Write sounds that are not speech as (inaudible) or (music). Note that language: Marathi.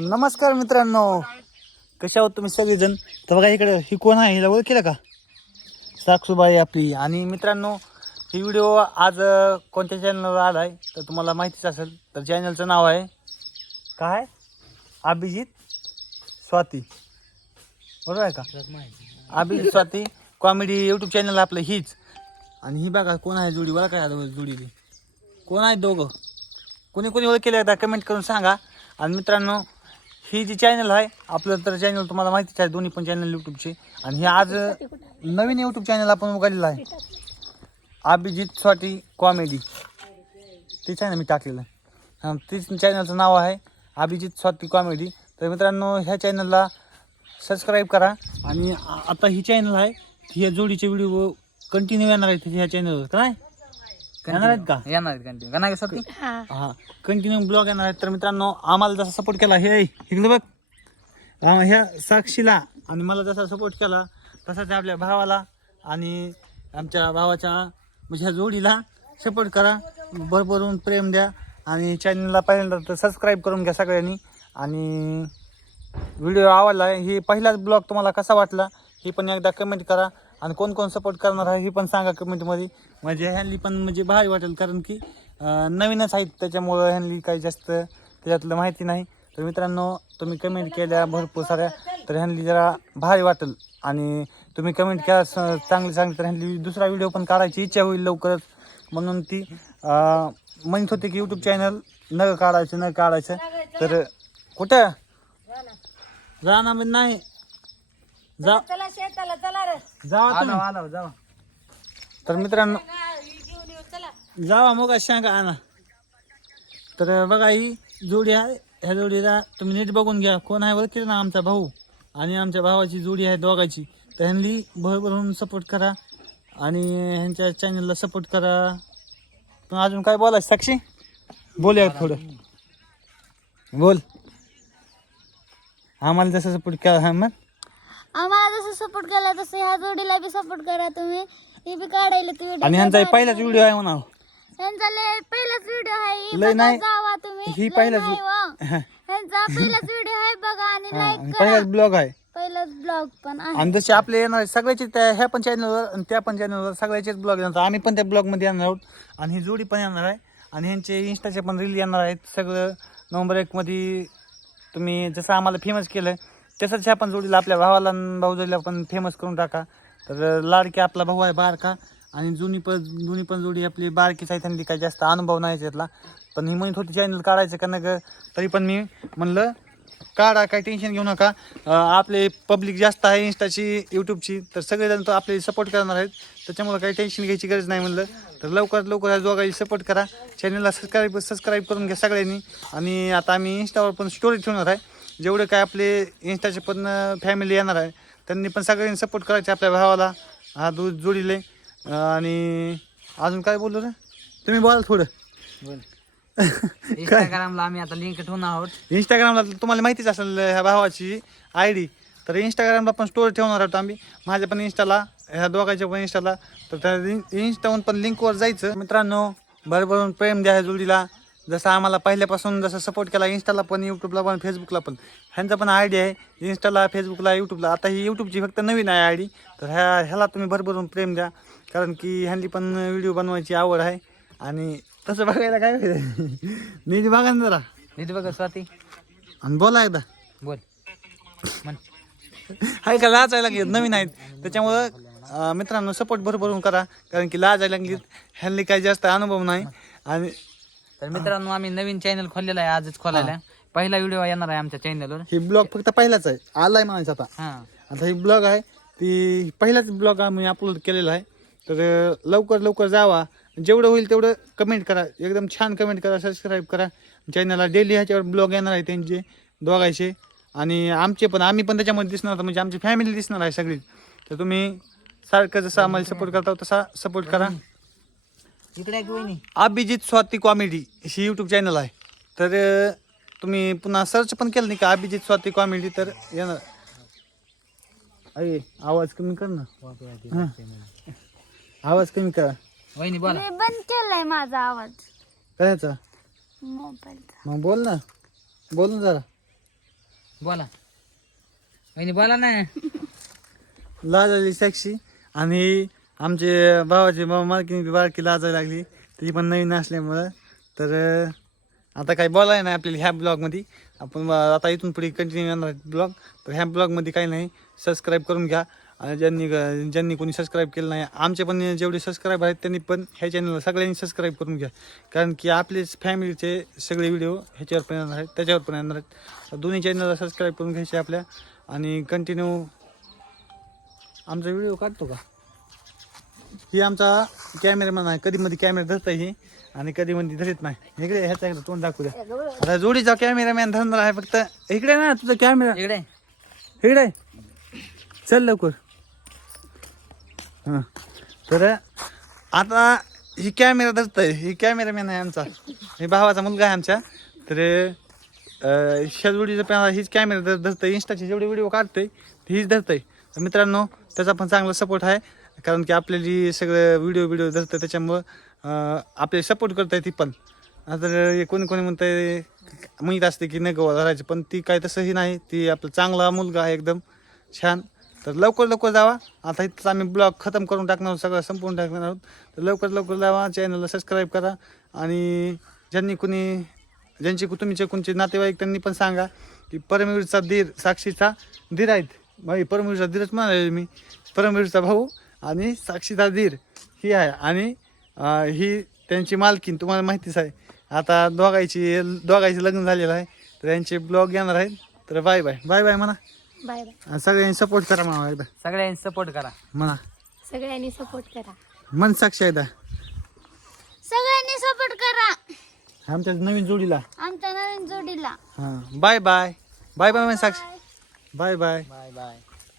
नमस्कार मित्रांनो. कशा आहोत तुम्ही सगळेजण? तर बघा इकडे ही कोण आहे हिला ओळखीला का? साक्षूबाई आपली. आणि मित्रांनो ही व्हिडिओ आज कोणत्या चॅनलवर आला आहे तर तुम्हाला माहितीच असेल तर चॅनलचं नाव आहे काय? अभिजित स्वाती. बरोबर आहे का? Abhijit Swati comedy YouTube channel आपलं हीच. आणि ही बघा कोण आहे जोडी? बघा काय आलं जोडीली. कोण आहे दोघं? कोणी कोणी ओळखीला एकदा कमेंट करून सांगा. आणि मित्रांनो ही जी चॅनल आहे आपलं तर चॅनल तुम्हाला माहितीच आहे दोन्ही पण चॅनल यूट्यूबचे. आणि हे आज नवीन यूट्यूब चॅनल आपण उघडलेलं आहे. अभिजित स्वाटी कॉमेडी आहे ना मी टाकलेलं. हां तीच चॅनलचं नाव आहे अभिजित स्वाती कॉमेडी तर मित्रांनो ह्या चॅनलला सबस्क्राईब करा. आणि आता ही चॅनल आहे ह्या जोडीचे व्हिडिओ कंटिन्यू येणार आहेत ह्या चॅनलवर काय येणार आहेत का? येणार आहेत कंटिन्यू का नाही सर हा. कंटिन्यू ब्लॉग येणार आहेत. तर मित्रांनो आम्हाला जसा सपोर्ट केला हे इकडे बघ. ह्या साक्षीला आणि मला जसा सपोर्ट केला तसाच आपल्या भावाला आणि आमच्या भावाच्या म्हणजे ह्या जोडीला सपोर्ट करा. भरभरून प्रेम द्या आणि चॅनलला पहिल्यांदा तर सबस्क्राईब करून घ्या सगळ्यांनी. आणि व्हिडिओ आवडला ही पहिलाच ब्लॉग तुम्हाला कसा वाटला ही पण एकदा कमेंट करा. आणि कोण कोण सपोर्ट करणार आहे हे पण सांगा कमेंटमध्ये म्हणजे ह्यांनी पण म्हणजे भारी वाटेल कारण की नवीनच आहेत त्याच्यामुळं ह्यांनी काही जास्त त्याच्यातलं माहिती नाही. तर मित्रांनो तुम्ही कमेंट केल्या भरपूर साऱ्या तर ह्यांनी जरा भारी वाटेल. आणि तुम्ही कमेंट केला स- चांगली चांगली तर ह्यांनी दुसरा व्हिडिओ पण काढायची इच्छा होईल लवकरच. म्हणून ती म्हणत होती की यूट्यूब चॅनल न काढायचं न काढायचं. तर कुठं? राहणार नाही. जा. चला शेताला चला रे. जावा तुम्ही. आला जावा तर मित्रांनो घेऊन येऊ चला. जावा मग सांगा आणा. तर बघा ही जोडी आहे. ह्या जोडीला तुम्ही नीट बघून घ्या. कोण आहे बरं ना आमचा भाऊ आणि आमच्या भावाची जोडी आहे दोघाची. तर ह्यांनी भरभरून सपोर्ट करा आणि ह्यांच्या चॅनलला सपोर्ट करा. पण अजून काय बोलायचं साक्षी? बोलूया थोडं. बोल. आम्हाला जसं सपोर्ट केला हा मग? आम्हाला जसं सपोर्ट केला तसं ह्या जोडीला बी सपोर्ट करा तुम्ही. हे बी काढायला तुम्ही आणि ह्यांचा हे पहिलाच व्हिडिओ आहे म्हणा ह्यांचा लय पहिलाच व्हिडिओ आहे. लय बघा, नाही. जावा तुम्ही. ही लय पहिलाच नाही व. (laughs) हा, ह्यांचा पहिलाच व्हिडिओ आहे बघा आणि आणि लाईक करा. पहिलाच ब्लॉग आहे. पहिलाच ब्लॉग पण आहे. आणि जसे आपले येणार सगळ्याचे त्या ह्या पण चॅनलवर आणि त्या पण चॅनलवर सगळ्याचेच ब्लॉग येणार आम्ही पण त्या ब्लॉगमध्ये येणार आहोत. आणि ही जोडी पण येणार आहे. आणि ह्यांचे इंस्टाचे पण रील येणार आहेत. सगळं नोव्हेंबर एकमध्ये तुम्ही जसं आम्हाला फेमस केलं तसंच ह्या पण जोडीला आपल्या भावाला आणि भाऊजोडीला पण फेमस करून टाका. तर लाडकी आपला भाऊ आहे बारका आणि जुनी पण जुनी पण जोडी आपली बारकीच आहे त्यांनी काही जास्त अनुभव नाही त्यातला पण ही म्हणत होती चॅनल काढायचं का नका तरी पण मी म्हणलं काढा काही टेन्शन घेऊ नका. आपले पब्लिक जास्त आहे इंस्टाची यूट्यूबची तर सगळेजण तो आपले सपोर्ट करणार आहेत. त्याच्यामुळे काही टेन्शन घ्यायची गरज नाही म्हणलं. तर लवकरात लवकर या दोघांची सपोर्ट करा. चॅनलला सबस्क्राईब सबस्क्राईब करून घ्या सगळ्यांनी. आणि आता आम्ही इंस्टावर पण स्टोरी ठेवणार आहे. जेवढे काय आपले इंस्टाचे पण फॅमिली येणार आहे त्यांनी पण सगळ्यांनी सपोर्ट करायचे आपल्या भावाला. हा दू जोडीले. आणि अजून काय बोललो रे? तुम्ही बोला थोडं. बोल. (laughs) इंस्टाग्रामला आम्ही आता लिंक ठेवून आहोत. इंस्टाग्रामला तुम्हाला माहितीच असेल ह्या भावाची आय डी तर इंस्टाग्रामला पण स्टोरी ठेवणार आहोत आम्ही. माझ्या पण इंस्टाला ह्या दोघांच्या पण इंस्टाला तर त्या इंस्टाहून पण लिंकवर जायचं. मित्रांनो भरभरून प्रेम द्या जोडीला. जसं आम्हाला पहिल्यापासून जसं सपोर्ट केला इंस्टाला पण यूट्यूबला पण फेसबुकला पण. ह्यांचा पण आय डी आहे इंस्टाला फेसबुकला यूट्यूबला आता ही यूट्यूबची फक्त नवीन आहे आय डी तर ह्या ह्याला तुम्ही भरभरून प्रेम द्या. कारण की ह्यांनी पण व्हिडिओ बनवायची आवड आहे. आणि तसं बघायला काय होईल (laughs) नीट बघा ना जरा. नीट बघ स्वाती. आणि बोला एकदा. बोल. म्हण. हाय का लाजायला लागलेत. नवीन आहेत. त्याच्यामुळं मित्रांनो सपोर्ट भरभरून करा. कारण की लाजायला लागलीत. ह्यांनी काही जास्त अनुभव नाही. आणि तर मित्रांनो आम्ही नवीन चॅनल खोललेला आहे आजच खोलायला. पहिला व्हिडिओ येणार आहे आमच्या चॅनलवर ही ब्लॉग फक्त पहिलाच आहे. आलाय म्हणायचं आता. हा. आता ही ब्लॉग आहे ती पहिलाच ब्लॉग आम्ही अपलोड केलेला आहे. तर लवकर लवकर जावा. जेवढं होईल तेवढं कमेंट करा. एकदम छान कमेंट करा सबस्क्राईब करा. चॅनलला डेली ह्याच्यावर ब्लॉग येणार आहे त्यांचे दोघायचे आणि आमचे पण आम्ही पण त्याच्यामध्ये दिसणार म्हणजे आमची फॅमिली दिसणार आहे सगळी. तर तुम्ही सारखं जसं आम्हाला सपोर्ट करता तसा सपोर्ट करा. इकडे एक वहिनी? अभिजित स्वाती कॉमेडी ही यूट्यूब चॅनल आहे. तर अं, तुम्ही पुन्हा सर्च पण केलं नाही का अभिजित स्वाती कॉमेडी? तर येणार अरे आवाज कमी कर ना. हां. आवाज कमी करा. वहिनी बोला. मी बंद केलाय माझा आवाज. करायचा मोबाईलचा. मग बोल ना. बोल ना जरा. बोला. वहिनी बोला ना. लाजायली साक्षी आणि आमचे भावाचे भाऊ मालकीने बारकी लाजायला लागली. ती पण नवीन असल्यामुळं. तर आता काही बोलाय नाही आपल्याला ह्या ब्लॉगमध्ये. आपण आता इथून पुढे कंटिन्यू येणार ब्लॉग. तर ह्या ब्लॉगमध्ये काही नाही. सबस्क्राईब करून घ्या. आणि ज्यांनी ज्यांनी कोणी सबस्क्राईब केलं नाही आमचे पण जेवढे सबस्क्राईब आहेत त्यांनी पण ह्या चॅनलला सगळ्यांनी सबस्क्राईब करून घ्या. कारण की आपलेच फॅमिलीचे सगळे व्हिडिओ ह्याच्यावर पण येणार आहेत त्याच्यावर पण येणार आहेत. दोन्ही चॅनलला सबस्क्राईब करून घ्यायचे आपल्या. आणि कंटिन्यू आमचा व्हिडिओ काढतो का? ही आमचा कॅमेरामॅन आहे. कधी मध्ये कॅमेरा धरत ही आणि कधी मध्ये धरत नाही. इकडे ह्याचा एकदा तोंड दाखवू द्या. आता जोडीचा कॅमेरामॅन धरणार आहे फक्त. इकडे ना तुझा कॅमेरा इकडे. इकडे चल लवकर. हां. तर आता ही कॅमेरा धरतय ही कॅमेरामॅन आहे आमचा. ही भावाचा मुलगा आहे आमच्या. तर ह्या जोडीचा पण हीच कॅमेरा धर धरतंय. इंस्टाचे जेवढे व्हिडिओ काढतोय हीच धरतंय. तर मित्रांनो त्याचा पण चांगला सपोर्ट आहे. कारण की आपल्याला जी सगळं व्हिडिओ व्हिडिओ धरतं त्याच्यामुळं आपले आपल्याला सपोर्ट करताय ती पण. आता कोणी कोणी म्हणतंय माहीत असते की नको धरायचं पण ती काय तसंही नाही. ती आपला चांगला मुलगा आहे एकदम छान. तर लवकर लवकर जावा. आता इथं आम्ही ब्लॉग खतम करून टाकणार आहोत सगळं संपवून टाकणार आहोत. तर लवकर लवकर जावा. चॅनलला सबस्क्राईब करा. आणि ज्यांनी कुणी ज्यांचे तुमचे कोणचे नातेवाईक त्यांनी पण सांगा की परमवीरचा धीर साक्षीचा धीर आहेत. भाई परमवीरचा धीरच म्हणाले मी. परमवीरचा भाऊ आणि साक्षीचा धीर ही आहे. आणि ही त्यांची मालकीन तुम्हाला माहितीच आहे. आता दोघायची दोघायचं लग्न झालेलं आहे. तर यांचे ब्लॉग येणार आहेत. तर बाय बाय. बाय बाय म्हणा. Bye bye. आणि सगळ्यांनी सपोर्ट करा म्हणा. एकदा सगळ्यांनी सपोर्ट करा. म्हणा. सगळ्यांनी सपोर्ट करा. मन साक्षी एकदा सगळ्यांनी सपोर्ट करा. आमच्या नवीन जोडीला. आमच्या नवीन जोडीला. हां. Bye bye. बाय बाय म्हण Sakshi. Bye bye. Bye bye.